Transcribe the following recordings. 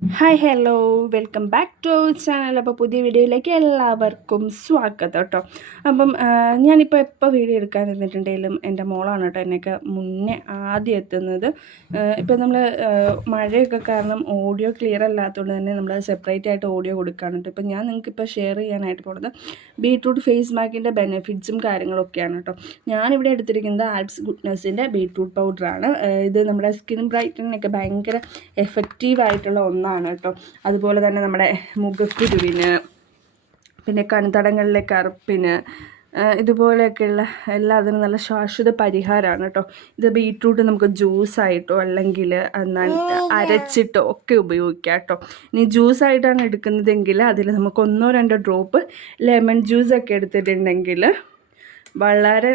Hi hello welcome back to channel അപ്പോൾ പുതിയ വീഡിയോയിലേക്ക് എല്ലാവർക്കും സ്വാഗതം കേട്ടോ. അപ്പം ഞാനിപ്പോൾ എപ്പോൾ വീഡിയോ എടുക്കാൻ നിന്നിട്ടുണ്ടെങ്കിലും എന്റെ മോളാണ് കേട്ടോ എന്നെയൊക്കെ മുന്നേ ആദ്യം എത്തുന്നത്. ഇപ്പം നമ്മൾ മഴയൊക്കെ കാരണം ഓഡിയോ ക്ലിയർ അല്ലാത്തതുകൊണ്ട് തന്നെ നമ്മൾ സെപ്പറേറ്റ് ആയിട്ട് ഓഡിയോ കൊടുക്കുകയാണ് ഇപ്പം ഞാൻ നിങ്ങൾക്ക് ഇപ്പോൾ ഷെയർ ചെയ്യാനായിട്ട് പോകുന്നത് ബീട്രൂട്ട് ഫേസ് മാക്കിന്റെ ബെനിഫിറ്റ്സും കാര്യങ്ങളൊക്കെയാണ് കേട്ടോ. ഞാനിവിടെ എടുത്തിരിക്കുന്നത് ആൽപ്സ് ഗുഡ്നെസ്സിന്റെ ബീട്രൂട്ട് പൗഡറാണ് ഇത് നമ്മുടെ സ്കിൻ ബ്രൈറ്റനൊക്കെ ഭയങ്കര എഫക്റ്റീവ് ആയിട്ടുള്ള ഒന്നാണ്. ഒന്നാണ് കേട്ടോ. അതുപോലെ തന്നെ നമ്മുടെ മുഖക്കുരുവിന് പിന്നെ കൺതടങ്ങളിലെ കറുപ്പിന് ഇതുപോലെയൊക്കെയുള്ള എല്ലാത്തിനും നല്ല ശാശ്വത പരിഹാരമാണ് കേട്ടോ. ഇത് ബീട്രൂട്ട് നമുക്ക് ജ്യൂസായിട്ടോ അല്ലെങ്കിൽ എന്നാൽ അരച്ചിട്ടോ ഒക്കെ ഉപയോഗിക്കാം കേട്ടോ. ഇനി ജ്യൂസായിട്ടാണ് എടുക്കുന്നതെങ്കിൽ അതിൽ നമുക്ക് ഒന്നോ രണ്ടോ ഡ്രോപ്പ് ലെമൺ ജ്യൂസൊക്കെ എടുത്തിട്ടുണ്ടെങ്കിൽ വളരെ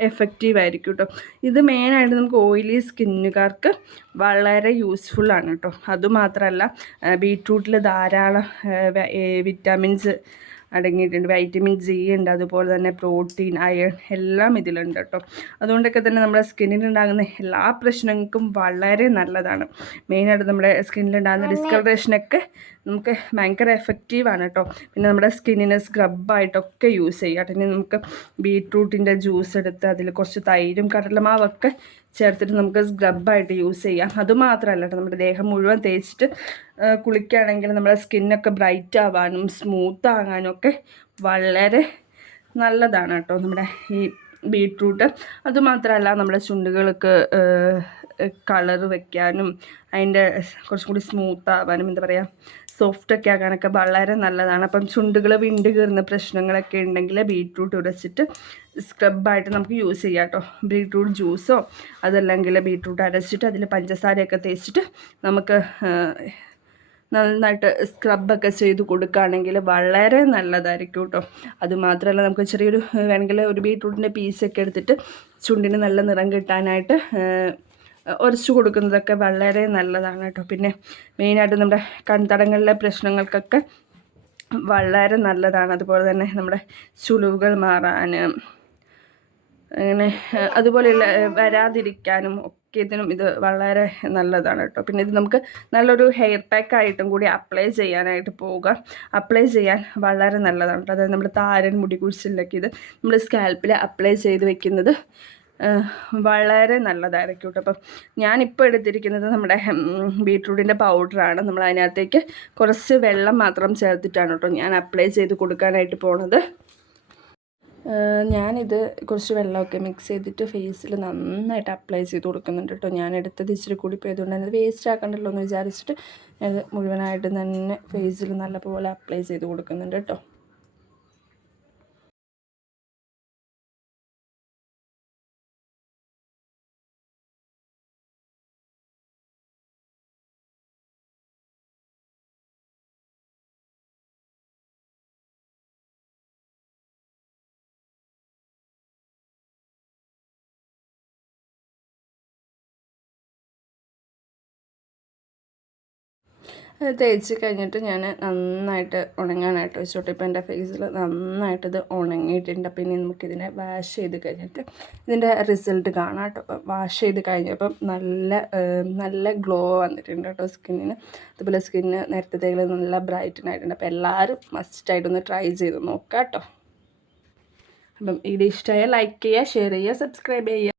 എഫക്റ്റീവ് ആയിരിക്കും കേട്ടോ ഇത് മെയിനായിട്ട് നമുക്ക് ഓയിലി സ്കിന്നുകാർക്ക് വളരെ യൂസ്ഫുൾ ആണ് കേട്ടോ അതുമാത്രമല്ല ബീട്രൂട്ടിൽ ധാരാളം വിറ്റാമിൻസ് അടങ്ങിയിട്ടുണ്ട്. വൈറ്റമിൻ സി ഉണ്ട് അതുപോലെ തന്നെ പ്രോട്ടീൻ അയൺ എല്ലാം ഇതിലുണ്ട് കേട്ടോ അതുകൊണ്ടൊക്കെ തന്നെ നമ്മുടെ സ്കിന്നിലുണ്ടാകുന്ന എല്ലാ പ്രശ്നങ്ങൾക്കും വളരെ നല്ലതാണ്. മെയിനായിട്ട് നമ്മുടെ സ്കിന്നിലുണ്ടാകുന്ന ഡിസ്കളറേഷനൊക്കെ നമുക്ക് ഭയങ്കര എഫക്റ്റീവാണ് കേട്ടോ പിന്നെ നമ്മുടെ സ്കിന്നിന് സ്ക്രബായിട്ടൊക്കെ യൂസ് ചെയ്യാം പിന്നെ നമുക്ക് ബീട്രൂട്ടിന്റെ ജ്യൂസ് എടുത്ത് അതിൽ കുറച്ച് തൈരും കടലമാവൊക്കെ ചേർത്തിട്ട് നമുക്ക് സ്ക്രബായിട്ട് യൂസ് ചെയ്യാം. അതുമാത്രമല്ല കേട്ടോ നമ്മുടെ ദേഹം മുഴുവൻ തേച്ചിട്ട് കുളിക്കുകയാണെങ്കിൽ നമ്മുടെ സ്കിന്നൊക്കെ ബ്രൈറ്റ് ആവാനും സ്മൂത്ത് ആകാനും ഒക്കെ വളരെ നല്ലതാണ് കേട്ടോ നമ്മുടെ ഈ ബീട്രൂട്ട്. അതുമാത്രമല്ല നമ്മുടെ ചുണ്ടുകൾക്ക് കളർ വെക്കാനും അതിന്റെ കുറച്ചും കൂടി സ്മൂത്ത് ആവാനും എന്താ പറയുക സോഫ്റ്റൊക്കെ ആകാനൊക്കെ വളരെ നല്ലതാണ്. അപ്പം ചുണ്ടുകൾ വിണ്ട് കയറുന്ന പ്രശ്നങ്ങളൊക്കെ ഉണ്ടെങ്കിൽ ബീട്രൂട്ട് ഉരച്ചിട്ട് സ്ക്രബായിട്ട് നമുക്ക് യൂസ് ചെയ്യാം കേട്ടോ. ബീട്രൂട്ട് ജ്യൂസോ അതല്ലെങ്കിൽ ബീട്രൂട്ട് അരച്ചിട്ട് അതിൽ പഞ്ചസാരയൊക്കെ തേച്ചിട്ട് നമുക്ക് നന്നായിട്ട് സ്ക്രബൊക്കെ ചെയ്ത് കൊടുക്കുകയാണെങ്കിൽ വളരെ നല്ലതായിരിക്കും കേട്ടോ. അതുമാത്രമല്ല നമുക്ക് ചെറിയൊരു വേണമെങ്കിൽ ഒരു ബീട്രൂട്ടിന്റെ പീസൊക്കെ എടുത്തിട്ട് ചുണ്ടിന് നല്ല നിറം കിട്ടാനായിട്ട് ഉരച്ചു കൊടുക്കുന്നതൊക്കെ വളരെ നല്ലതാണ് കേട്ടോ. പിന്നെ മെയിനായിട്ട് നമ്മുടെ കൺതടങ്ങളിലെ പ്രശ്നങ്ങൾക്കൊക്കെ വളരെ നല്ലതാണ്. അതുപോലെ തന്നെ നമ്മുടെ ചുളിവുകൾ മാറാൻ അങ്ങനെ അതുപോലെയുള്ള വരാതിരിക്കാനും ഇതിനും ഇത് വളരെ നല്ലതാണ് കേട്ടോ. പിന്നെ ഇത് നമുക്ക് നല്ലൊരു ഹെയർ പാക്ക് ആയിട്ടും കൂടി അപ്ലൈ ചെയ്യാനായിട്ട് പോവുക. അപ്ലൈ ചെയ്യാൻ വളരെ നല്ലതാണ് കേട്ടോ. അതായത് നമ്മുടെ താരൻ മുടി കുഴിച്ചിലൊക്കെ ഇത് നമ്മൾ സ്കാൽപ്പിൽ അപ്ലൈ ചെയ്ത് വെക്കുന്നത് വളരെ നല്ലതായിരിക്കും കേട്ടോ. അപ്പം ഞാനിപ്പോൾ എടുത്തിരിക്കുന്നത് നമ്മുടെ ബീട്രൂട്ടിന്റെ പൗഡറാണ് നമ്മൾ അതിനകത്തേക്ക് കുറച്ച് വെള്ളം മാത്രം ചേർത്തിട്ടാണ് കേട്ടോ ഞാൻ അപ്ലൈ ചെയ്ത് കൊടുക്കാനായിട്ട് പോണത്. ഞാനിത് കുറച്ച് വെള്ളമൊക്കെ മിക്സ് ചെയ്തിട്ട് ഫേസിൽ നന്നായിട്ട് അപ്ലൈ ചെയ്ത് കൊടുക്കുന്നുണ്ട് കേട്ടോ ഞാൻ എടുത്തത് ഇച്ചിരി കൂടി പോയതുകൊണ്ട് തന്നെ വേസ്റ്റ് ആക്കണ്ടല്ലോ എന്ന് വിചാരിച്ചിട്ട് ഞാനത് മുഴുവനായിട്ട് തന്നെ ഫേസിൽ നല്ലപോലെ അപ്ലൈ ചെയ്ത് കൊടുക്കുന്നുണ്ട് കേട്ടോ തേച്ച് കഴിഞ്ഞിട്ട് ഞാൻ നന്നായിട്ട് ഉണങ്ങാനായിട്ട് വെച്ചോട്ടെ. ഇപ്പോൾ എന്റെ ഫേസിൽ നന്നായിട്ട് ഇത് ഉണങ്ങിയിട്ടുണ്ട്. ഇനി നമുക്കിതിനെ വാഷ് ചെയ്ത് കഴിഞ്ഞിട്ട് ഇതിന്റെ റിസൾട്ട് കാണാം കേട്ടോ അപ്പം വാഷ് ചെയ്ത് കഴിഞ്ഞപ്പം നല്ല നല്ല ഗ്ലോ വന്നിട്ടുണ്ട് കേട്ടോ സ്കിന്നിന് അതുപോലെ സ്കിന്ന് നേരത്തേക്ക് നല്ല ബ്രൈറ്റൻ ആയിട്ടുണ്ട്. അപ്പോൾ എല്ലാവരും മസ്റ്റായിട്ടൊന്ന് ട്രൈ ചെയ്ത് നോക്കാം കേട്ടോ അപ്പം ഇത് ഇഷ്ടമായ ലൈക്ക് ചെയ്യുക ഷെയർ ചെയ്യുക സബ്സ്ക്രൈബ് ചെയ്യുക.